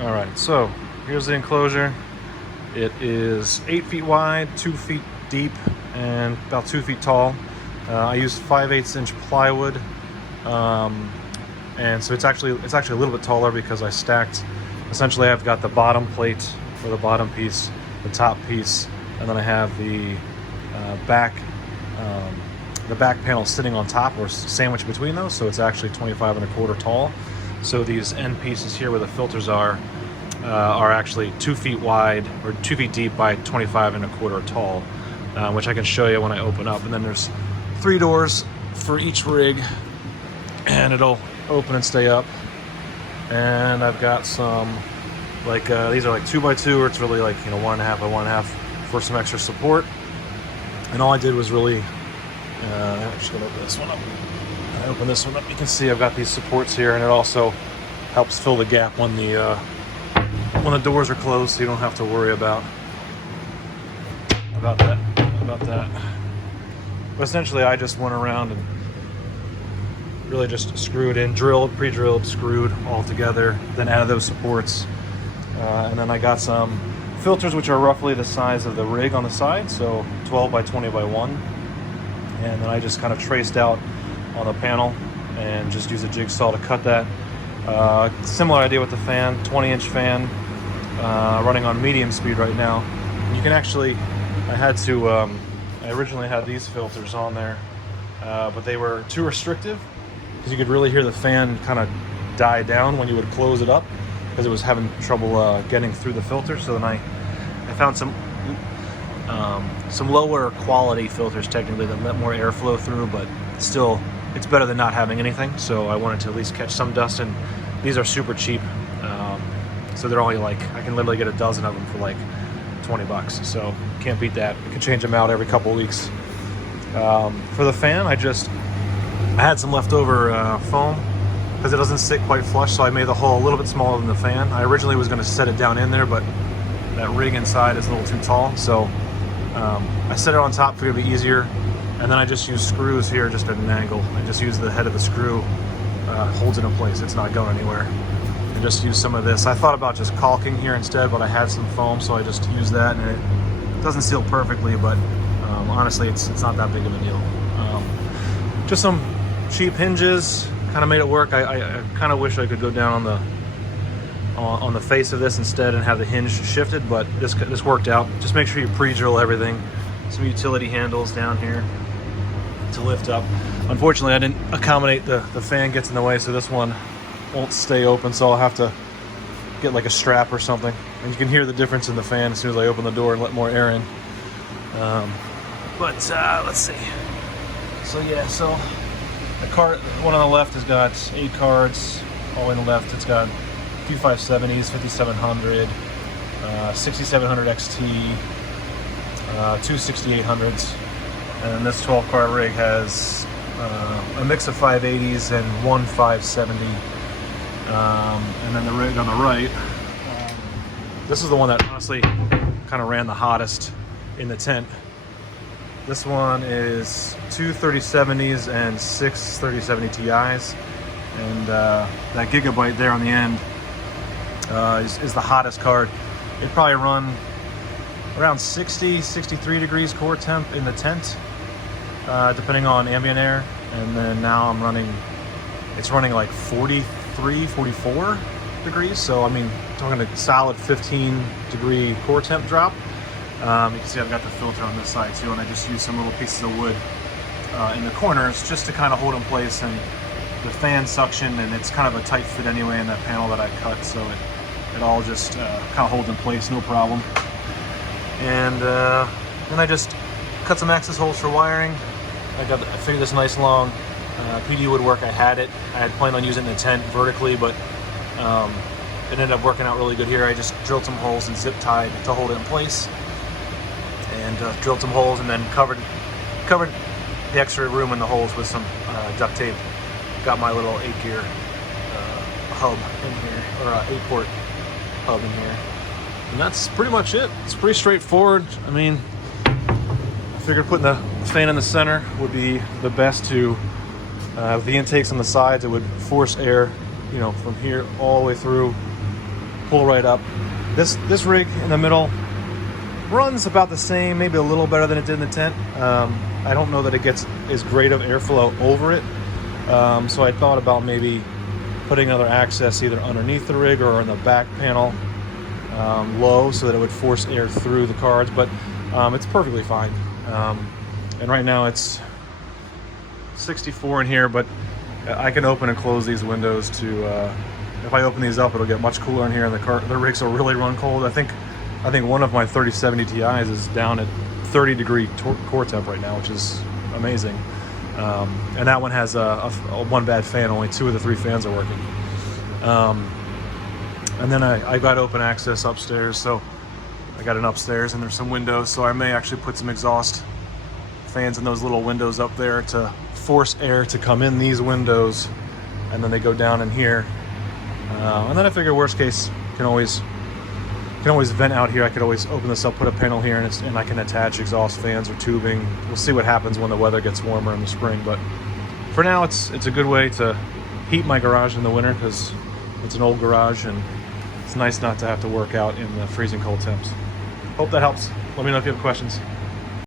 All right, so here's the enclosure. It is 8 feet wide, 2 feet deep, and about 2 feet tall. I used 5/8 inch plywood, and so it's actually a little bit taller because I stacked. Essentially, I've got the bottom plate or the bottom piece, the top piece, and then I have the back panel sitting on top or sandwiched between those. So it's actually 25 1/4 tall. So these end pieces here where the filters are actually 2 feet wide or 2 feet deep by 25 1/4 tall, which I can show you when I open up. And then there's 3 doors for each rig, and it'll open and stay up. And I've got some these are like 2x2, or it's really like 1.5 by 1.5 for some extra support. And all I did was really I'm just gonna open this one up. I open this one up, you can see I've got these supports here, and it also helps fill the gap when the doors are closed, so you don't have to worry about that. But essentially, I just went around and really just screwed in, pre-drilled, screwed all together, then added those supports, and then I got some filters which are roughly the size of the rig on the side, so 12 by 20 by 1, and then I just kind of traced out on the panel and just used a jigsaw to cut that. Similar idea with the fan, 20-inch fan, running on medium speed right now. You can actually, I originally had these filters on there, but they were too restrictive because you could really hear the fan kind of die down when you would close it up because it was having trouble getting through the filter. So then I found some lower quality filters technically that let more airflow through, but still it's better than not having anything. So I wanted to at least catch some dust, and these are super cheap. So they're only I can literally get a dozen of them for like $20. So can't beat that. You can change them out every couple of weeks. For the fan, I had some leftover foam because it doesn't sit quite flush, so I made the hole a little bit smaller than the fan. I originally was going to set it down in there, but that rig inside is a little too tall, so I set it on top, figured it'd be easier, and then I just used screws here just at an angle. I just used the head of the screw, holds it in place, it's not going anywhere. And just use some of this. I thought about just caulking here instead, but I had some foam, so I just used that, and it doesn't seal perfectly, but honestly, it's not that big of a deal. Just some cheap hinges, kind of made it work. I kind of wish I could go down on the face of this instead and have the hinge shifted, but this worked out. Just make sure you pre-drill everything. Some utility handles down here to lift up. Unfortunately, I didn't accommodate the fan gets in the way, so this one won't stay open, so I'll have to get like a strap or something. And you can hear the difference in the fan as soon as I open the door and let more air in. But let's see. So yeah, so the cart, one on the left has got 8 cards. All the way on the left, it's got a few 570s, 5700, 6700 XT, 2 6800s, and this 12 card rig has a mix of 580s and one 570. And then the rig on the right, this is the one that honestly kind of ran the hottest in the tent. This one is 2 3070s and 6 3070 Ti's, and that gigabyte there on the end is the hottest card. It'd probably run around 63 degrees core temp in the tent, depending on ambient air. And then now it's running like 43, 44 degrees. So I mean, talking a solid 15 degree core temp drop. You can see I've got the filter on this side too, and I just used some little pieces of wood in the corners just to kind of hold in place, and the fan suction, and it's kind of a tight fit anyway in that panel that I cut, so it all just kind of holds in place, no problem. And then I just cut some access holes for wiring. I figured this nice long PD woodwork. I had planned on using it in the tent vertically, but it ended up working out really good here. I just drilled some holes and zip tied to hold it in place, and drilled some holes, and then covered the extra room in the holes with some duct tape. Got my little 8-gear hub in here, or 8-port hub in here, and that's pretty much it. It's pretty straightforward. I mean, I figured putting the fan in the center would be the best to with the intakes on the sides. It would force air, from here all the way through pull right up. This rig in the middle runs about the same, maybe a little better than it did in the tent. I don't know that it gets as great of airflow over it. So I thought about maybe putting another access either underneath the rig or in the back panel low, so that it would force air through the cards, but it's perfectly fine. And right now it's 64 in here, but I can open and close these windows to, if I open these up, it'll get much cooler in here, and the rigs will really run cold. I think one of my 3070 Ti's is down at 30-degree core temp right now, which is amazing. And that one has a one bad fan. Only 2 of the 3 fans are working. And then I got open access upstairs, so I got an upstairs, and there's some windows, so I may actually put some exhaust fans in those little windows up there to force air to come in these windows, and then they go down in here. And then I figure worst case can always vent out here. I could always open this up, put a panel here, and I can attach exhaust fans or tubing. We'll see what happens when the weather gets warmer in the spring, but for now it's a good way to heat my garage in the winter, because it's an old garage and it's nice not to have to work out in the freezing cold temps. Hope that helps. Let me know if you have questions.